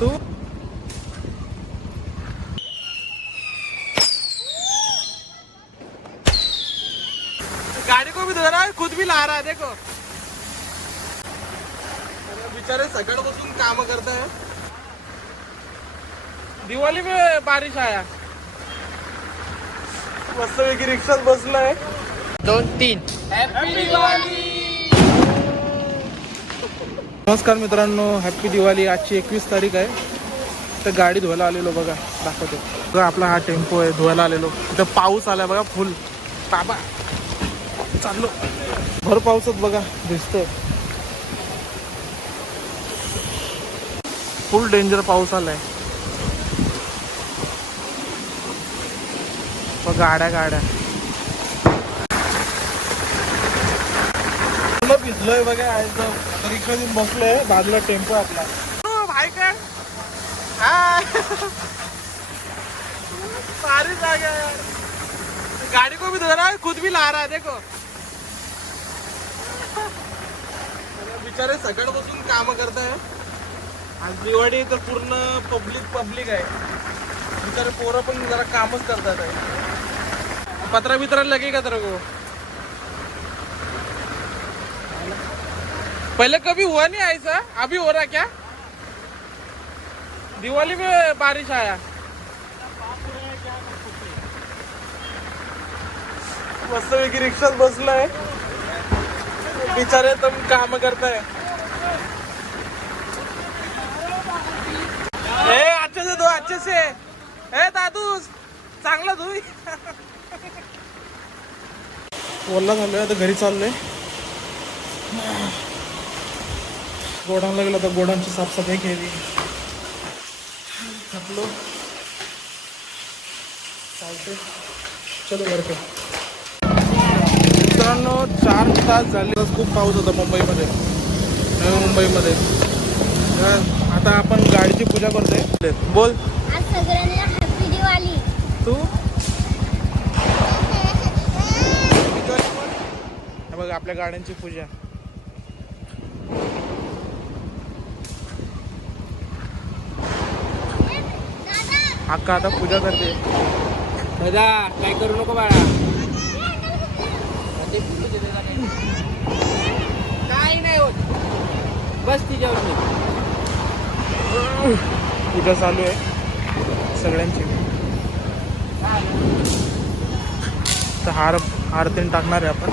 तू गाड़ी को भी धो रहा है, खुद भी ला रहा है। देखो बेचारे सगड़ बसून काम करते हैं। दिवाळी में बारिश आया, मस्त पैकी रिक्षात बसलाय। 2-3 हॅपी दिवाळी। नमस्कार मित्रांनो, हॅपी दिवाळी। आजची 21 तारीख आहे। तर गाडी धुवायला आलेलो बघा, दाखवतो बघा। आपला हा टेम्पो आहे, धुवायला आलेलो। इथं पाऊस आलाय बघा, फुल बाबा चाललो भर पावसात बघा, दिसतोय फुल डेंजर पाऊस आलाय। गाड्या गाड्या भिजलोय बघा। आता रिक्षा घेऊन बसलोय, बाजूला टेम्पो आपला। भाई का सारी जागा यार, गाड़ी को भी धो रहा है, खुद भी ला रहा है। देखो बेचारे सगड़ बसून काम करते हैं। आज दिवाळी तर पूर्ण पब्लिक आहे। बेचारे पोरं पण जरा कामच करतात आहे। पत्रा बित्रा लगेगा तेरे को? पहले कभी हुआ नहीं ऐसा, अभी हो रहा क्या? दिवाली में बारिश आया, मस्त पैकी रिक्षात बसलाय। बिचारे तुम काम करताय। अच्छे से दो, अच्छे से। दादू चांगला धुई। ओला झालोय, आता घरी चाललोय। गोडाऊनला गेलो, तर गोडाऊनची साफसफाई केली, थकलो। चालते, चलो घर पे। मित्रांनो 4 तास झाले, खूप पाऊस होता मुंबईमध्ये, नवी मुंबईमध्ये। आता आपण गाडीची पूजा करतोय। बोल आज सगळ्यांना हॅपी दिवाळी। तू बघ, आपल्या गाड्यांची पूजा। अक्का आता पूजा करते। दादा काय करू नको बाळा, काय नाही होत, बस तिच्यावर। पूजा चालू आहे सगळ्यांची। तर हार तीन टाकणार आहे आपण।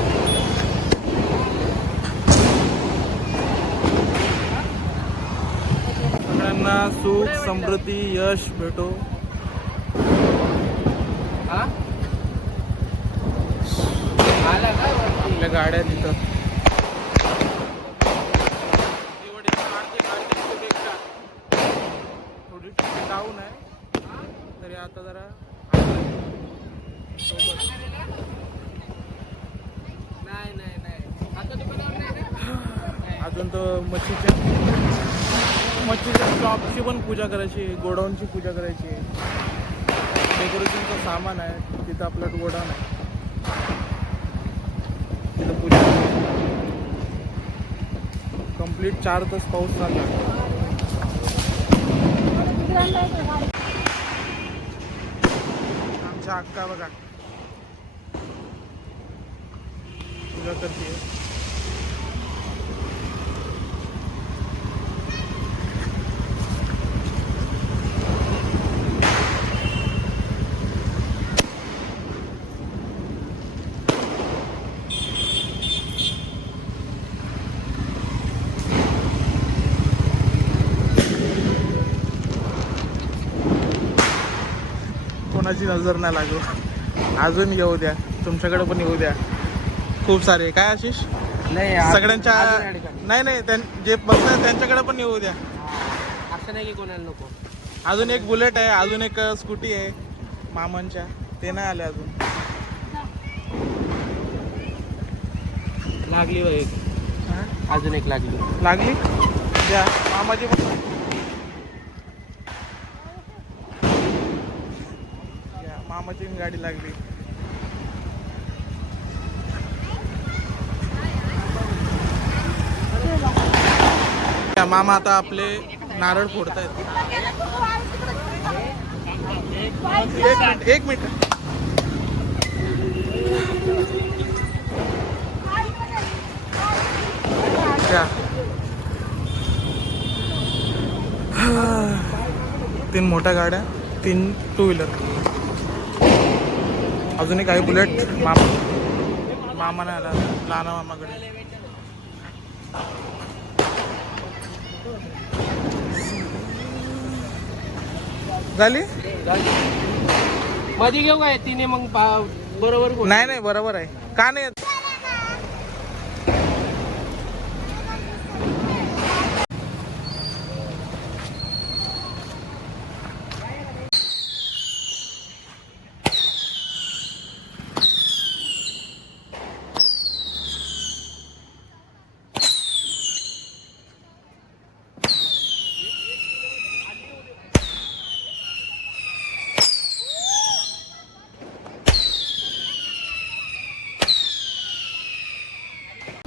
सगळ्यांना सुख समृद्धी यश भेटो। आपल्या गाड्या तिथं थोडी डाऊन आहे तरी आता जरा अजून तर मच्छीच्या शॉपची पण पूजा करायची, गोडाऊनची पूजा करायची। डेकोरेशनचं सामान आहे तिथं, आपलं गोडाऊन आहे तिथं पूजा। कंप्लीट 4 तास पाऊस चालला। आमच्या अक्का बघा पूजा करते। कोणाची नजर नाही लागू, अजून येऊ द्या, तुमच्याकडे पण येऊ द्या। खूप सारे काय आशिष, नाही सगळ्यांच्या नाही जे बसतात त्यांच्याकडे पण येऊ द्या। असं नाही की कोणाला नको। अजून एक बुलेट आहे, अजून एक स्कूटी आहे मामांच्या, ते नाही आले अजून। लागली बघ एक, अजून एक लागली द्या मामाची पण। मामाची गाडी लागली। मामा आता आपले नारळ फोडतायत. एक मिनिट. त्या 3 मोठ्या गाड्या, 3 टू व्हीलर, अजूनही काही बुलेट. मामा नाही आला, लहान मामाकडे. झाली? मध्ये घेऊ काय तिने मग बरोबर बोल. नाही बरोबर आहे. का नाही येत?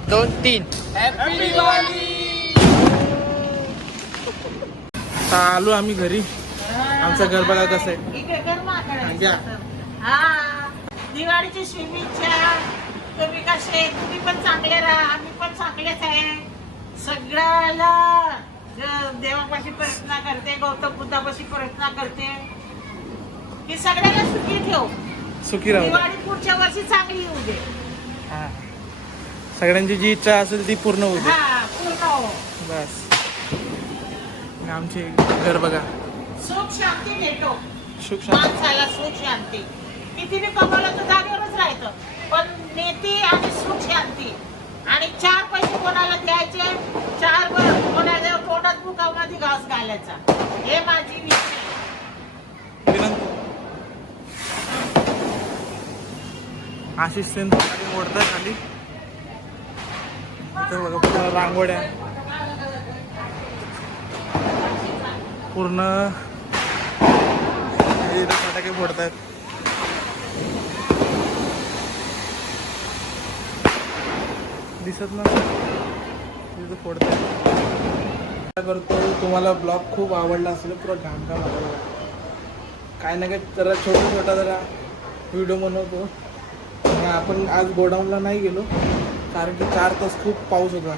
दोन तीन. हॅपी दिवाळी. आता आलो आम्ही घरी. आमचं घर बघा कसं आहे. घ्या. दिवाळीची शुभेच्छा. तुम्ही कसे? तुम्ही पण चांगले राहा, आम्ही पण चांगलेच आहे. सगळ्याला देवापाशी प्रार्थना करते, गौतम बुद्धापाशी प्रार्थना करते की सगळ्याला सुखी ठेव. सुखी राहू. दिवाळी पुढच्या वर्षी चांगली येऊ दे. हा. सगळ्यांची जी इच्छा असेल ती पूर्ण होऊ दे. हा, पूर्ण हो. बस. आणि आमचे घर बघा. सुख शांती भेटो. सुख शांती. माणसाला सुख शांती. कितीने कमवलं तर जागेवरच राहायचं, पण नीती आणि सुख शांती. आणि 4 पैसे कोणाला द्यायचे, 4 कोणाला पोटात बुकामध्ये घास घालायचा. हे माझी विनंती. विनंती. आशिष सेन खाली ओढताय खाली. इथं बघा पूर्ण रांगोळ्या, पूर्ण इथं फटाके फोडतायत. दिसत ना तिथं फोडतायत. करतो. तुम्हाला ब्लॉग खूप आवडला असेल. पुरा घाम घाम आला बघा. काय ना काय जरा छोटा जरा व्हिडिओ बनवतो. आणि आपण आज गोडाऊनला नाही गेलो कारण की 4 तास खूप पाऊस होता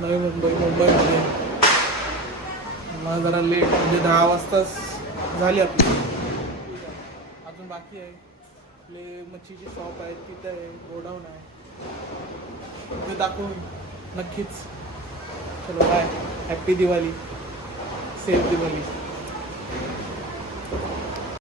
नवी मुंबईमध्ये. मग जरा लेट म्हणजे 10 वाजताच झाली आपली. अजून बाकी आहे. आपले मच्छीची शॉप आहे, तिथं आहे, गोडाऊन आहे, ते दाखवू नक्कीच. चलो bye. Happy Diwali. Safe Diwali.